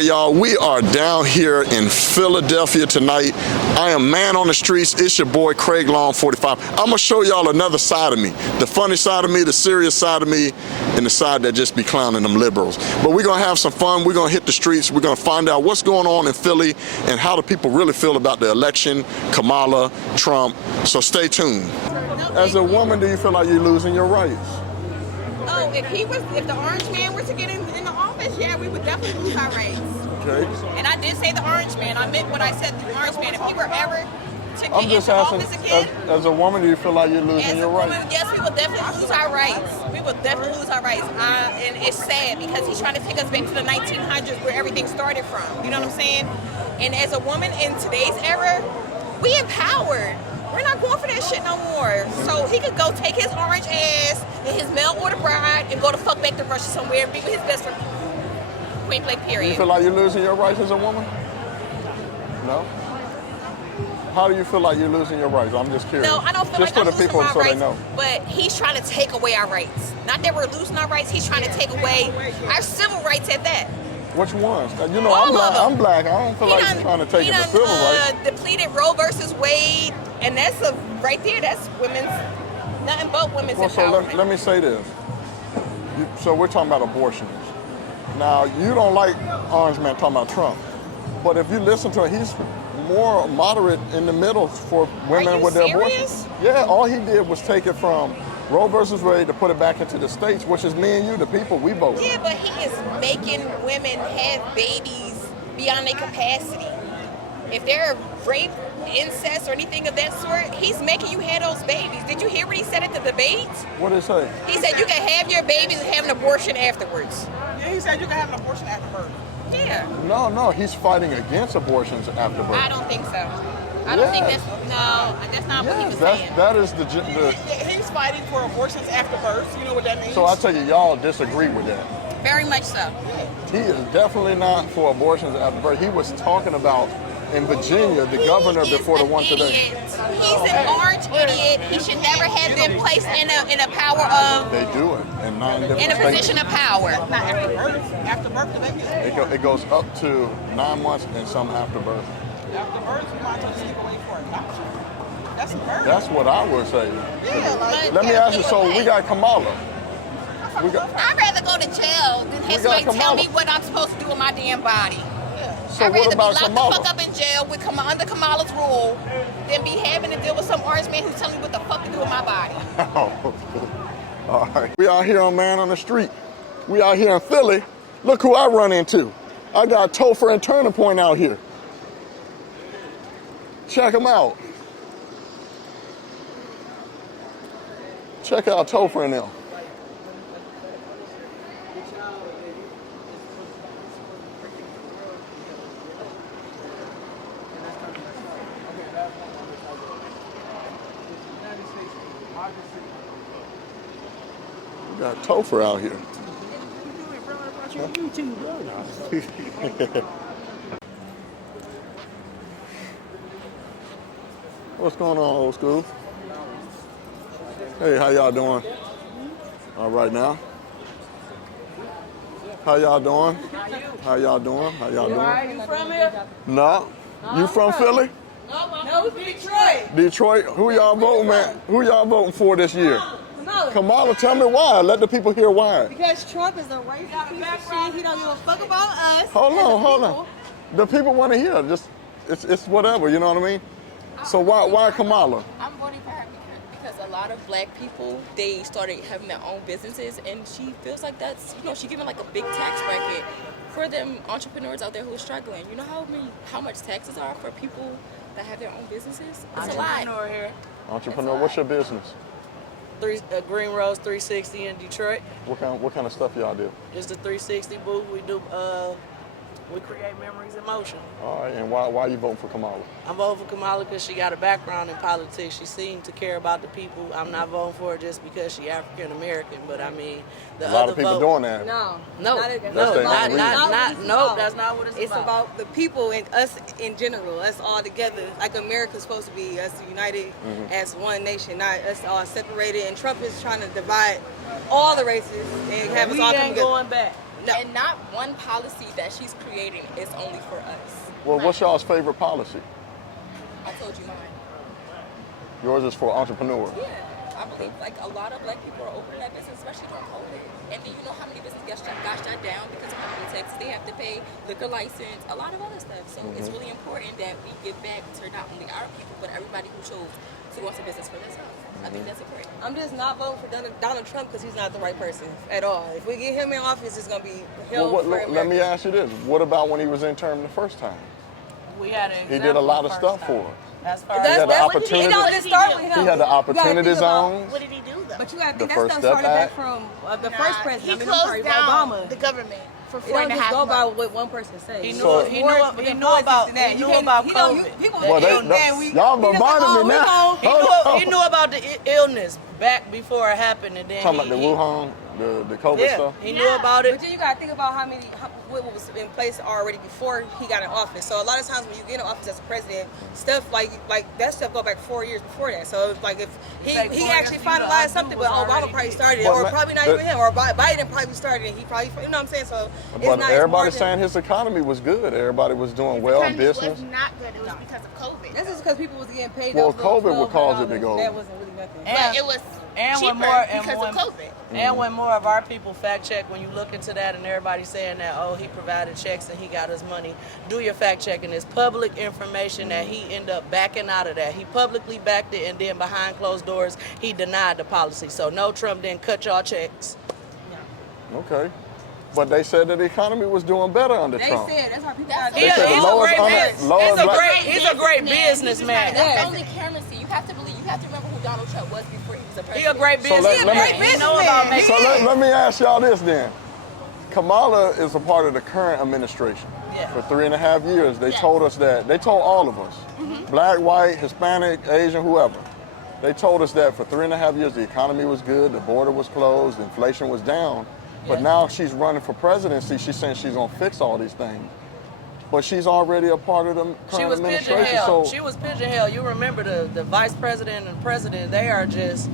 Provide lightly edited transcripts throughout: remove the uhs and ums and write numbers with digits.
right, y'all, we are down here in Philadelphia tonight. I am man on the streets. It's your boy Craig Long 45. I'm gonna show y'all another side of me, the funny side of me, the serious side of me, and the side that just be clowning them liberals. But we're gonna have some fun. We're gonna hit the streets. We're gonna find out what's going on in Philly and how the people really feel about the election, Kamala, Trump. So stay tuned. As a woman, do you feel like you're losing your rights? Oh, if the orange man were to get in the office, yeah, we would definitely lose our rights. Okay. And I did say the orange man. I meant what I said, the orange man. If he were ever to get I'm just into asking, office again, as a woman, do you feel like you're losing your rights? Yes, we will definitely lose our rights. We will definitely lose our rights. And it's sad because he's trying to take us back to the 1900s where everything started from. You know what I'm saying? And as a woman in today's era, we empowered. We're not going for that shit no more. So he could go take his orange ass and his mail order bride and go to fuck back to Russia somewhere and be with his best friend. Point blank, period. You feel like you're losing your rights as a woman? No? How do you feel like you're losing your rights? I'm just curious. No, I don't feel just like for I'm the people losing so my they rights, know. but he's trying to take away our rights. Not that we're losing our rights, he's trying to take away our civil rights at that. Which ones? You know, All I'm black. I don't feel like he's trying to take it to civil rights. Depleted Roe versus Wade, and that's right there. That's women's, nothing but women's empowerment. So let me say this. So we're talking about abortions. Now, you don't like Orange Man talking about Trump, but if you listen to him, he's more moderate in the middle for women with their abortions. Yeah, all he did was take it from Roe versus Wade to put it back into the states, which is me and you, the people, we vote. Yeah, but he is making women have babies beyond their capacity. If they're rape, incest, or anything of that sort, he's making you have those babies. Did you hear what he said at the debate? What did he say? He said you can have your babies and have an abortion afterwards. Yeah, he said you can have an abortion after birth. Yeah. No, he's fighting against abortions after birth. I don't think so. I don't think that's not what he was saying. That is the He's fighting for abortions after birth. You know what that means? So I tell you, y'all disagree with that. Very much so. He is definitely not for abortions after birth. He was talking about in Virginia, the governor before the one today. He's an orange idiot. He should never have been placed in a power of. They do it in 9 different in a states. position of power. Not after birth. After birth, the baby. It goes up to 9 months and some after birth. After birth, you might as well sneak away for adoption. That's a birth. That's what I would say. Yeah, like, Let me ask you. So we got Kamala. I'd rather go to jail than have somebody tell me what I'm supposed to do with my damn body. So I'd what rather about be locked Kamala? the fuck up in jail with under Kamala's rule than be having to deal with some orange man who's telling me what the fuck to do with my body. All right. We out here on Man on the Street. We out here in Philly. Look who I run into. I got Topher and Turning Point out here. Check them out. Check out Topher and them. We got Topher out here. What's going on, old school? Hey, how y'all doing? All right now. How y'all doing? How y'all doing? How y'all doing? Are you from here? No. You from Philly? No, we from Detroit. Detroit? Who y'all voting, man? Who y'all voting for this year? Kamala, tell me why. Let the people hear why. Because Trump is a racist piece of shit. He don't give a fuck about us. Hold on. The people want to hear. Just it's whatever. You know what I mean? So why Kamala? I'm voting for her because a lot of black people, they started having their own businesses, and she feels like that's, she's giving like a big tax bracket for them entrepreneurs out there who are struggling. You know how much taxes are for people that have their own businesses? It's a lot. Here. Entrepreneur, what's your business? Green Rose 360 in Detroit. What kind of stuff y'all do? It's the 360 booth. We create memories in motion. All right, and why you voting for Kamala? I'm voting for Kamala because she got a background in politics. She seemed to care about the people. I'm not voting for her just because she's African American, but I mean, a lot of people doing that. No, that's not what it's about the people and us in general, us all together. Like America's supposed to be us united as one nation, not us all separated. And Trump is trying to divide all the races and have us all come together. Going back. No. And not one policy that she's creating is only for us. Well, what's y'all's favorite policy? I told you mine. Yours is for entrepreneurs. Yeah, I believe like a lot of black people are opening that business, especially during COVID. And then you know how many businesses got shut down because of how many taxes they have to pay, liquor license, a lot of other stuff. So it's really important that we give back to not only our people, but everybody who chose to go into business for themselves. I think that's important. I'm just not voting for Donald Trump because he's not the right person at all. If we get him in office, it's going to be hell Well, for America. let me ask you this. What about when he was in term the first time? We had an He did a lot of stuff for us. That's far He had the opportunity. It don't just start with him. He had the You gotta opportunity think about- zones. What did he do though? But you got to The think that First stuff Step started back Act. from the Nah, first president. He I mean, closed sorry, down Obama. the government for It 4.5 don't just go by months. what one person says. He knew, So- he knew about You COVID. People Well, ill, man. y'all bombarding me now. He knew about the illness back before it happened, and then Talking about the Wuhan, the COVID stuff. he knew about it. But then you gotta think about what was in place already before he got in office. So a lot of times when you get in office as a president, stuff like that stuff go back 4 years before that. So it's like if he Like 4 actually years, you know, finalized something, but was Obama already probably dead. started it, But or ma- probably not the- even him, or Biden probably started it. He probably, you know what I'm saying? So it's But not everybody's as saying his economy was good. Everybody was doing well in Economy business. was not good. It was because of COVID. That's just because people was getting paid. Well, those little COVID would cause it to $1,200. go. That wasn't really nothing. But it was And cheaper when more because of COVID. And when more of our people fact check, when you look into that and everybody's saying that, oh, he provided checks and he got his money, do your fact checking. It's public information that he ended up backing out of that. He publicly backed it, and then behind closed doors, he denied the policy. So no, Trump didn't cut y'all checks. Okay. But they said that the economy was doing better under They Trump. said that's why people That's got They said the he's lowest a great, lowest black- he's a great businessman. That's Yeah. the only currency. You have to believe. You have to remember who Donald Trump was before he was a president. He a great So let businessman. me- He know about making. So let me ask y'all this then. Kamala is a part of the current administration. Yeah. For 3.5 years, they told us that. They told all of us, black, white, Hispanic, Asian, whoever. They told us that for 3.5 years, the economy was good, the border was closed, inflation was down. But now she's running for presidency. She's saying she's gonna fix all these things. But she's already a part of the current She was administration. pigeonholed. So She was pigeonholed. You remember the vice president and president, they are just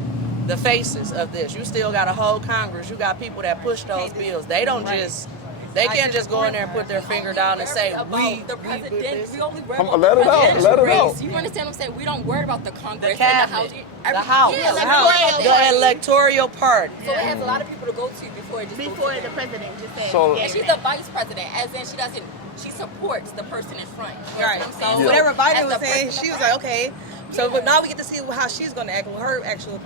the faces of this. You still got a whole Congress. You got people that push those bills. They don't just, they can't just go in there and put their finger down and say, we the did president. this. We only worry Come about on, the let it out, presidential let it race. out. You understand what I'm saying? We don't worry about the Congress The and the House. cabinet, the House, Yeah, the like, House, we worry about the that. electoral party. So it has a lot of people to go to before it just goes Before to the them. president just said, So- And she's the vice president, as in she supports the person in front. You know Right. what I'm So saying? Yeah. whatever As Biden the was saying, person she in was like, front. okay. So but now we get to see how she's going to act, what her actual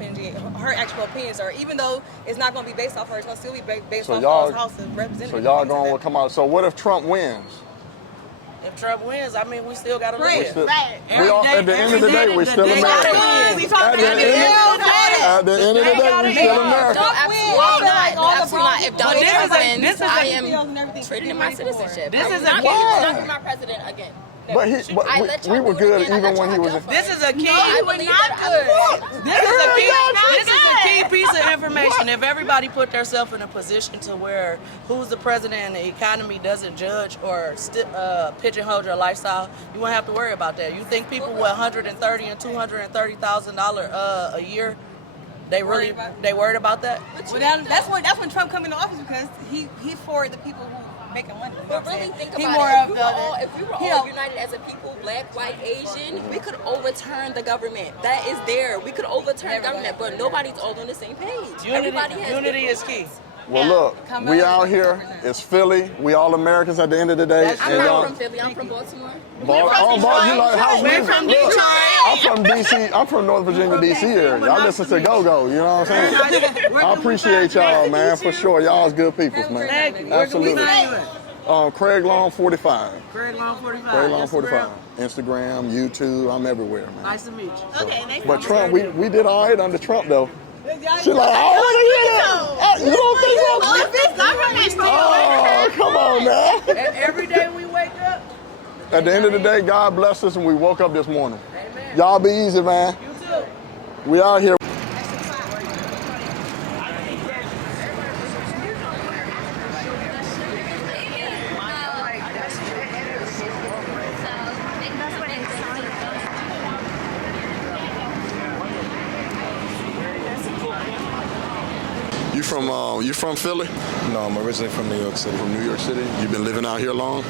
opinions are. Even though it's not going to be based off her, it's going to still be based So off y'all- the House of Representatives. So y'all going with Kamala. So what if Trump wins? If Trump wins, I mean, we still got to Right. live. Still- Right. we all, at the end of the day, we still They American. gotta We win. talking At the about end of the day, we still No, American. absolutely Trump not. wins. All the Absolutely not. If people- Donald This Trump is a- wins, this is a- I Bills and am everything trading in to my be ready for. citizenship. This I is will a not key- be my president again. But I let we y'all were do it good again. I even let when he y'all was go in. first. This is a key. I were believe not that. good. This is a key. not This is a key good. piece of information. If everybody put themselves in a position to where who's the president and the economy doesn't judge or pigeonhole your lifestyle, you won't have to worry about that. You think people with $130,000 and $230,000 a year, they really worried about that? Well, that's when Trump come into office because he for the people who making money. You know But what I'm really saying? think He about more it. of the- If we were he all don't- united as a people, black, white, Asian, we could overturn the government. That is there. We could overturn the government, but nobody's all on the same page. Everybody has Unity is different key. Well, look, we out here. It's Philly. We all Americans at the end of the day. I'm And not y'all- from Philly. I'm from Baltimore. You like how We're from look, Detroit. I'm from DC. I'm from North Virginia, DC area. Y'all listen to Go-Go. You know what I'm saying? I appreciate y'all, man, for sure. Y'all's good peoples, man. Thank you. Where can we Absolutely. find you at? Craig Long 45. Craig Long 45. Craig Long Instagram. 45. Instagram, YouTube. I'm everywhere, man. Nice to meet you. Okay, nice. But Trump, we did all right under Trump though. She like, I want to hear that. You don't think so? If it's government still Oh, come on now. And every day we wake up, At the end of the day, God blessed us and we woke up this morning. amen. Y'all be easy, man. You too. We out here. You you from Philly? No, I'm originally from New York City. From New York City? You've been living out here long?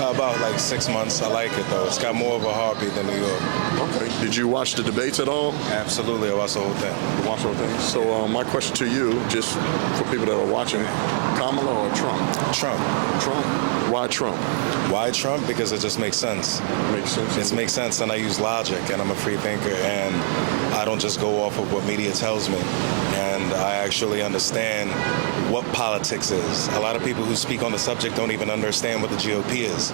About like 6 months. I like it though. It's got more of a heartbeat than New York. Okay. Did you watch the debates at all? Absolutely, I watched the whole thing. You watched the whole thing? So my question to you, just for people that are watching, Kamala or Trump? Trump. Trump? Why Trump? Why Trump? Because it just makes sense. Makes sense. It makes sense, and I use logic, and I'm a free thinker, and I don't just go off of what media tells me. And I actually understand what politics is. A lot of people who speak on the subject don't even understand what the GOP is.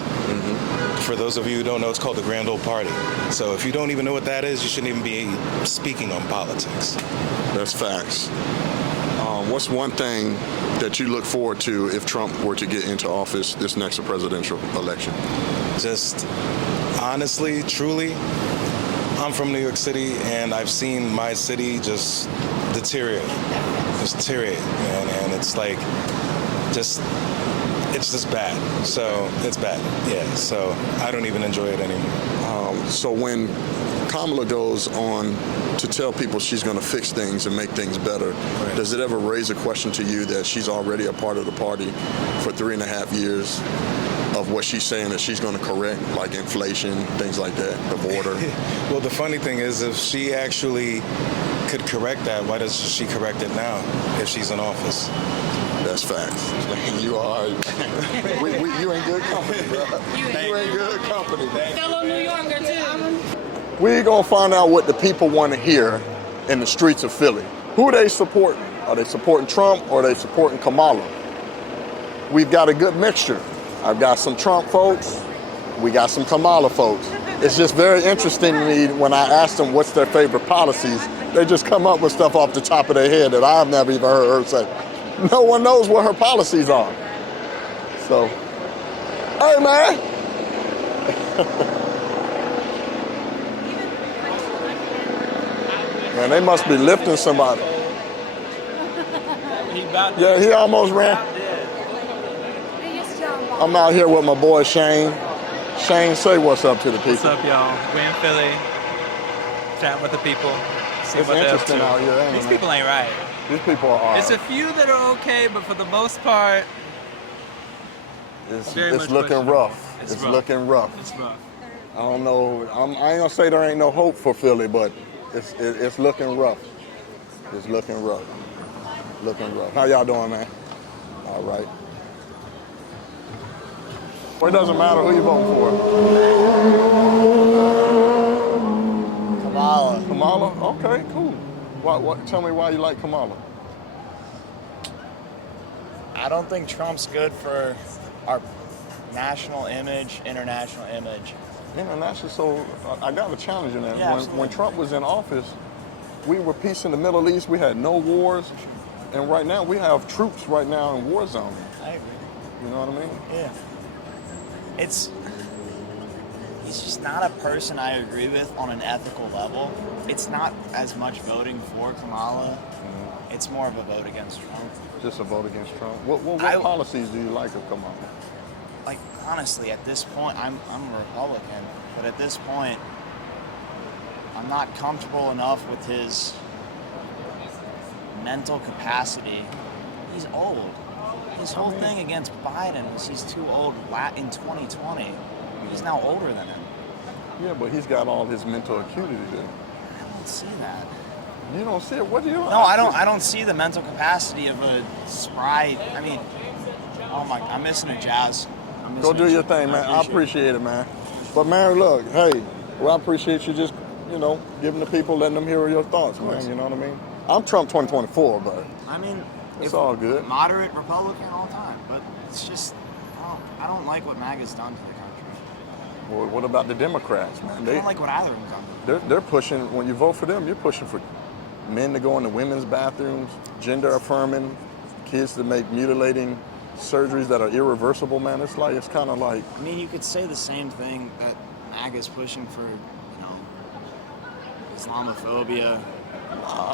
For those of you who don't know, it's called the Grand Old Party. So if you don't even know what that is, you shouldn't even be speaking on politics. That's facts. What's one thing that you look forward to if Trump were to get into office this next presidential election? Just honestly, truly, I'm from New York City, and I've seen my city just deteriorate. Just deteriorate, man. And it's like, it's just bad. So it's bad, yeah. So I don't even enjoy it anymore. So when Kamala goes on to tell people she's going to fix things and make things better, Right. does it ever raise a question to you that she's already a part of the party for 3.5 years of what she's saying that she's going to correct, like inflation, things like that, the border? Well, the funny thing is, if she actually could correct that, why doesn't she correct it now if she's in office? That's facts. You are. You in good company, bro. You in good company. Fellow New Yorker, too. We're going to find out what the people want to hear in the streets of Philly. Who are they supporting? Are they supporting Trump or are they supporting Kamala? We've got a good mixture. I've got some Trump folks. We got some Kamala folks. It's just very interesting to me when I ask them what's their favorite policies. They just come up with stuff off the top of their head that I've never even heard her say. No one knows what her policies are. So, hey man. Man, they must be lifting somebody. Yeah, he almost ran. I'm out here with my boy Shane. Shane, say what's up to the people. What's up, y'all? We're in Philly, chatting with the people. See It's what they're up interesting to. out here, ain't it, These man? people ain't right. These people are. There's a few that are okay, but for the most part, It's very much looking questionable. rough. It's It's rough. looking rough. it's rough. I don't know. I ain't gonna say there ain't no hope for Philly, but it's looking rough. It's looking rough. Looking rough. How y'all doing, man? All right. Well, it doesn't matter who you voting for. Kamala. Kamala? Okay, cool. Tell me why you like Kamala. I don't think Trump's good for our national image, international image. International, so I got a challenge in that. Yeah, when absolutely. Trump was in office, we were peace in the Middle East. We had no wars. And right now, we have troops right now in war zones. I agree. You know what I mean? Yeah. He's just not a person I agree with on an ethical level. It's not as much voting for Kamala. It's more of a vote against Trump. Just a vote against Trump. What policies do you like of Kamala? Like, honestly, at this point, I'm a Republican, but at this point, I'm not comfortable enough with his mental capacity. He's old. His whole thing against Biden was he's too old in 2020. He's now older than him. Yeah, but he's got all his mental acuity there. I don't see that. You don't see it? What do you? No, I don't see the mental capacity of a spry. I mean, oh my! I'm missing a jazz. Go do your thing, man. I appreciate it, man. But man, look, hey, well, I appreciate you just, giving the people, letting them hear your thoughts, man. You know what I mean? I'm Trump 2024, but I mean, it's all good. Moderate Republican all the time, but it's just I don't like what MAGA's done to the country. Well, what about the Democrats, man? I don't like what either of them's done. They're pushing. When you vote for them, you're pushing for men to go into women's bathrooms, gender affirming, kids to make mutilating surgeries that are irreversible, man. It's kind of like. I mean, you could say the same thing that MAGA's pushing for, Islamophobia.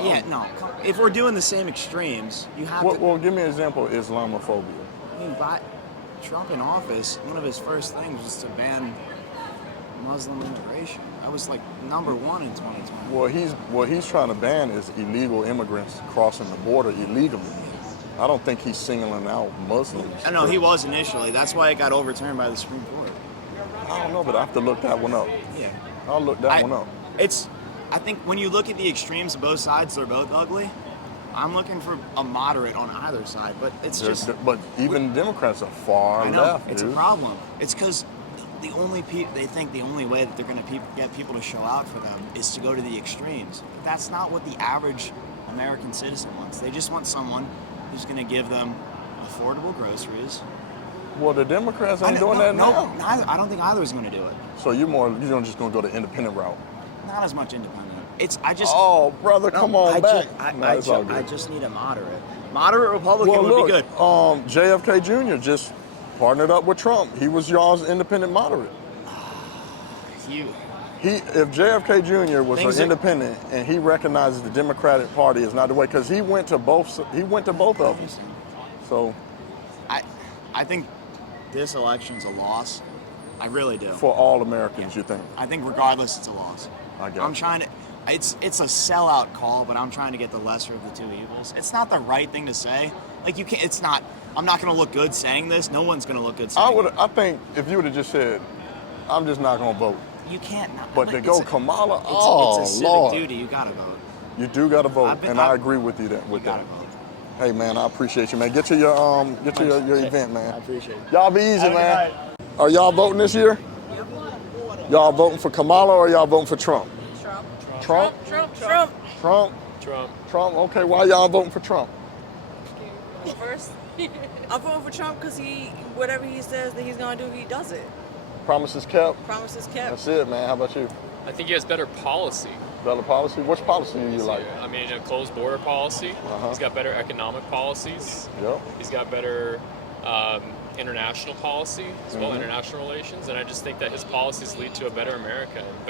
Yeah, no. If we're doing the same extremes, you have to. Well, give me an example of Islamophobia. I mean, Trump in office, one of his first things was to ban Muslim immigration. That was like number one in 2020. What he's trying to ban is illegal immigrants crossing the border illegally. I don't think he's singling out Muslims. I know he was initially. That's why it got overturned by the Supreme Court. I don't know, but I have to look that one up. Yeah. I'll look that one up. I think when you look at the extremes of both sides, they're both ugly. I'm looking for a moderate on either side, but it's just. But even Democrats are far I know, left. it's dude. a problem. It's because they think the only way that they're going to get people to show out for them is to go to the extremes. But that's not what the average American citizen wants. They just want someone who's going to give them affordable groceries. Well, the Democrats ain't doing that now. No, I don't think either is going to do it. So you're just going to go the independent route. Not as much independent. Oh, brother, come on back. I just need a moderate. Moderate Republican would be good. JFK Jr. just partnered up with Trump. He was y'all's independent moderate. If JFK Jr. was an independent and he recognizes the Democratic Party is not the way, because he went to both of them. So, I think this election's a loss. I really do. For all Americans, you think? I think regardless, it's a loss. I'm trying to. It's a sellout call, but I'm trying to get the lesser of the two evils. It's not the right thing to say. Like you can't. It's not. I'm not going to look good saying this. No one's going to look good saying it. I think if you would have just said, "I'm just not going to vote." You can't not. But to go Kamala, it's a civic Lord. duty. You got to vote. You do got to vote, I agree with you with that. Hey man, I appreciate you, man. Get to your event, man. I appreciate it. Y'all be easy, man. Are y'all voting this year? Y'all voting for Kamala or y'all voting for Trump? Trump. Okay, why y'all voting for Trump? First, I'm voting for Trump because whatever he says that he's gonna do, he does it. Promises kept. Promises kept. That's it, man. How about you? I think he has better policy. Better policy? Which policy do you like? I mean, a closed border policy. He's got better economic policies. Yep. He's got better international policy as well, international relations. And I just think that his policies lead to a better America and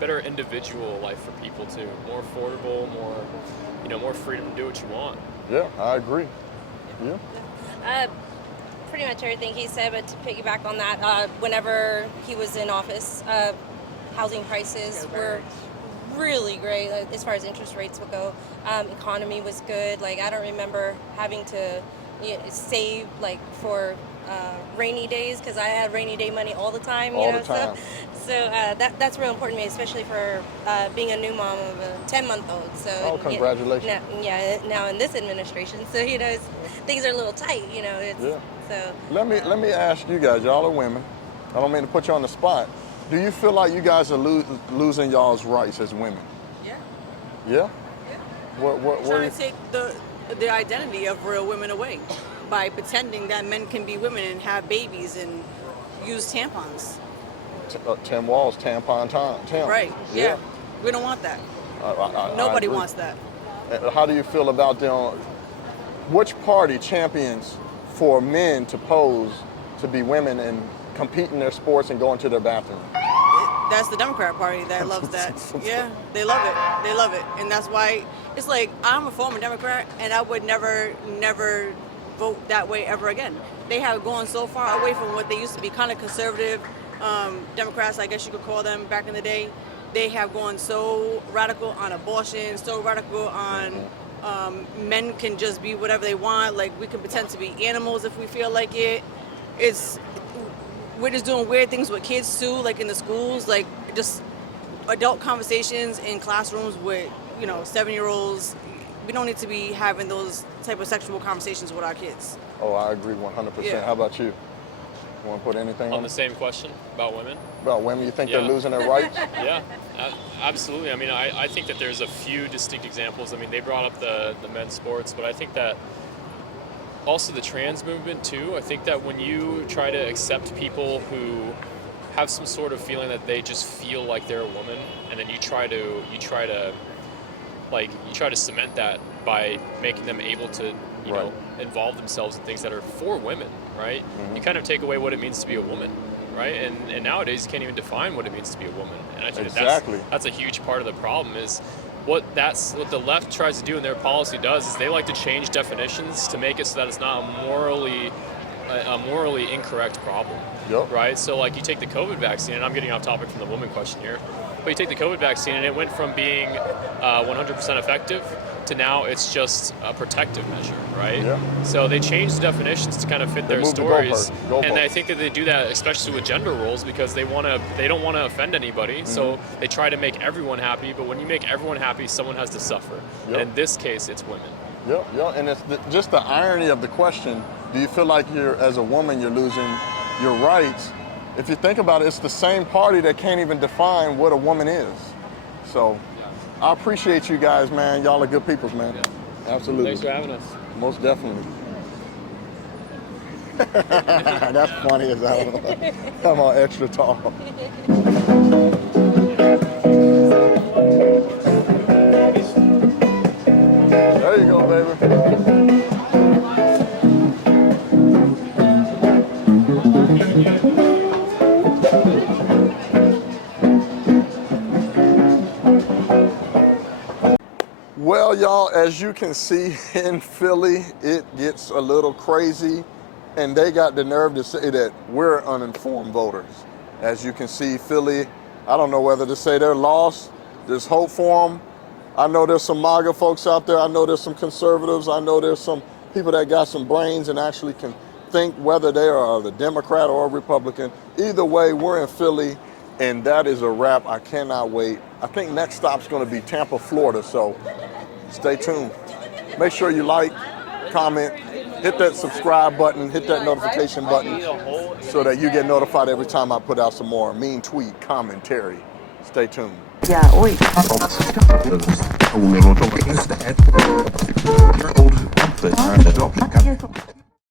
better individual life for people too. More affordable, more freedom to do what you want. Yeah, I agree. Yeah. Pretty much everything he said, but to piggyback on that, whenever he was in office, housing prices were really great as far as interest rates would go. Economy was good. Like I don't remember having to save for rainy days because I had rainy day money all the time. All the time. So that's real important to me, especially for being a new mom of a 10-month-old. So congratulations. Now in this administration, so things are a little tight. So let me ask you guys. Y'all are women. I don't mean to put you on the spot. Do you feel like you guys are losing y'all's rights as women? Yeah. Yeah? What trying to take the identity of real women away by pretending that men can be women and have babies and use tampons. Tim Walls, tampon Tim. Right, yeah. We don't want that. Nobody wants that. How do you feel about them? Which party champions for men to pose to be women and compete in their sports and go into their bathroom? That's the Democrat Party that loves that. Yeah, they love it. They love it. And that's why it's like I'm a former Democrat and I would never vote that way ever again. They have gone so far away from what they used to be, kind of conservative Democrats, I guess you could call them back in the day. They have gone so radical on abortion, so radical on men can just be whatever they want. Like we can pretend to be animals if we feel like it. We're just doing weird things with kids too, like in the schools, like just adult conversations in classrooms with 7-year-olds. We don't need to be having those type of sexual conversations with our kids. Oh, I agree 100%. Yeah. How about you? You want to put anything on the same question about women? About women, you think they're losing their rights? Yeah, absolutely. I mean, I think that there's a few distinct examples. I mean, they brought up the men's sports, but I think that also the trans movement too. I think that when you try to accept people who have some sort of feeling that they just feel like they're a woman, and then you try to cement that by making them able to involve themselves in things that are for women, right? You kind of take away what it means to be a woman, right? And nowadays you can't even define what it means to be a woman. And I think that's a huge part of the problem is what the left tries to do and their policy does is they like to change definitions to make it so that it's not a morally incorrect problem, right? So like you take the COVID vaccine, and I'm getting off topic from the woman question here, but you take the COVID vaccine and it went from being 100% effective to now it's just a protective measure, right? Yeah. So they changed the definitions to kind of fit They their moved the stories, goalpost. and I think that they do that especially with gender roles because they don't want to offend anybody, so they try to make everyone happy. But when you make everyone happy, someone has to suffer. Yep. And in this case, it's women. Yep, yep. And it's just the irony of the question. Do you feel like as a woman, you're losing your rights? If you think about it, it's the same party that can't even define what a woman is. So I appreciate you guys, man. Y'all are good peoples, man. Absolutely. Thanks for having us. Most definitely. That's funny as hell. I'm on extra tall. There you go, baby. Well, y'all, as you can see in Philly, it gets a little crazy, and they got the nerve to say that we're uninformed voters. As you can see, Philly, I don't know whether to say they're lost. There's hope for them. I know there's some MAGA folks out there. I know there's some conservatives. I know there's some people that got some brains and actually can think whether they are the Democrat or a Republican. Either way, we're in Philly, and that is a wrap. I cannot wait. I think next stop's going to be Tampa, Florida, so stay tuned. Make sure you like, comment, hit that subscribe button, hit that notification button so that you get notified every time I put out some more mean tweet commentary. Stay tuned. Ja, oj. Old